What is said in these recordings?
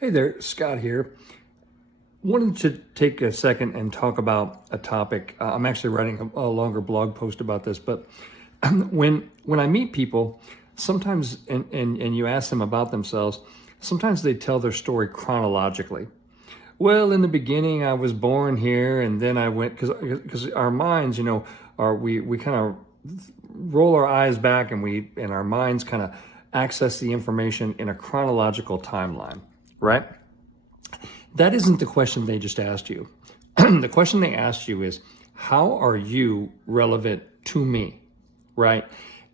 Hey there, Scott here. Wanted to take a second and talk about a topic. I'm actually writing a longer blog post about this, but when I meet people, sometimes and you ask them about themselves, sometimes they tell their story chronologically. Well, in the beginning, I was born here, and then I went because our minds, are we kind of roll our eyes back, and our minds kind of access the information in a chronological timeline, right? That isn't the question they just asked you. The question they asked you is, how are you relevant to me, right?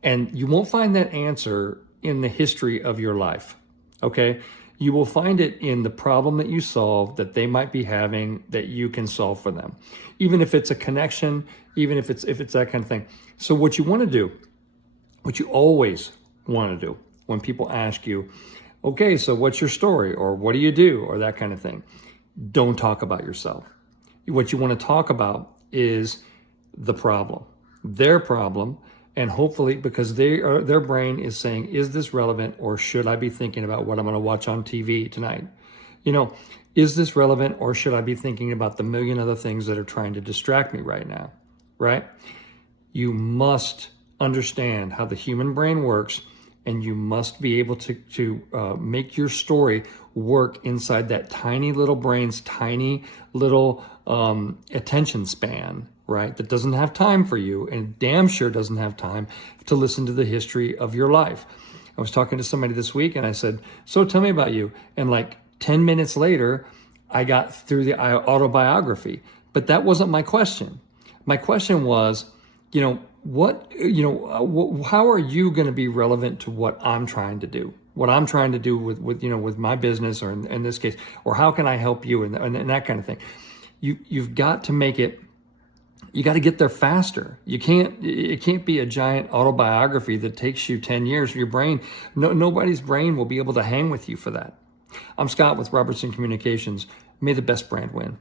And you won't find that answer in the history of your life, okay? You will find it in the problem that you solve that they might be having that you can solve for them. Even if it's a connection, even if it's that kind of thing. So what you want to do, what you always want to do when people ask you, okay, so what's your story? Or what do you do? Or that kind of thing. Don't talk about yourself. What you want to talk about is the problem, their problem, and hopefully because their brain is saying, is this relevant, or should I be thinking about what I'm going to watch on TV tonight? Is this relevant, or should I be thinking about the million other things that are trying to distract me right now, right? You must understand how the human brain works, and you must be able to make your story work inside that tiny little brain's tiny little attention span, right? That doesn't have time for you, and damn sure doesn't have time to listen to the history of your life. I was talking to somebody this week, and I said, so tell me about you. And like 10 minutes later, I got through the autobiography. But that wasn't my question. My question was, how are you going to be relevant to what I'm trying to do? What I'm trying to do with my business, or in this case, or how can I help you, and that kind of thing. You've got to make it. You got to get there faster. It can't be a giant autobiography that takes you 10 years. Your brain, nobody's brain will be able to hang with you for that. I'm Scott with Robertson Communications. May the best brand win.